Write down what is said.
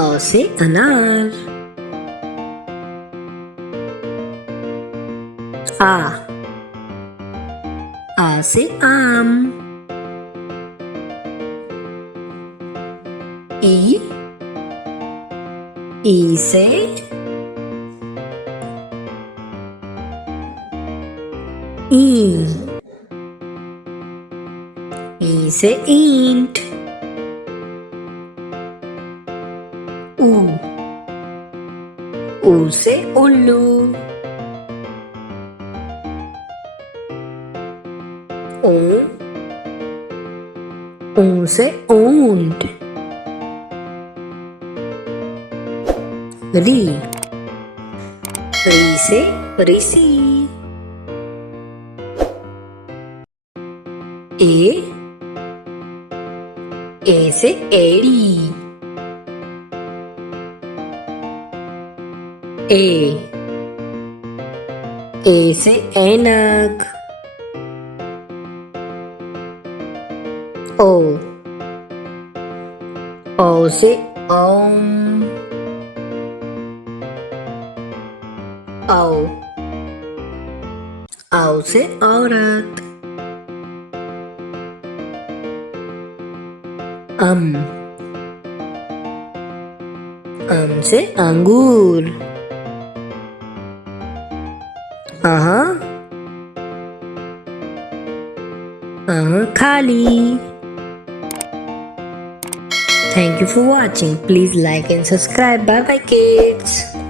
अ से अनार। आ से आम। ई से ईंट। ई से ईंट। ऊ से उल्लू। ऊ से ऊंट। री से ऋषि। ए से एड़ी। ए से ऐनक। ओ से ओम। औ से औरत। अम से अंगूर। खाली। Thank you for watching. Please like and subscribe. Bye bye kids.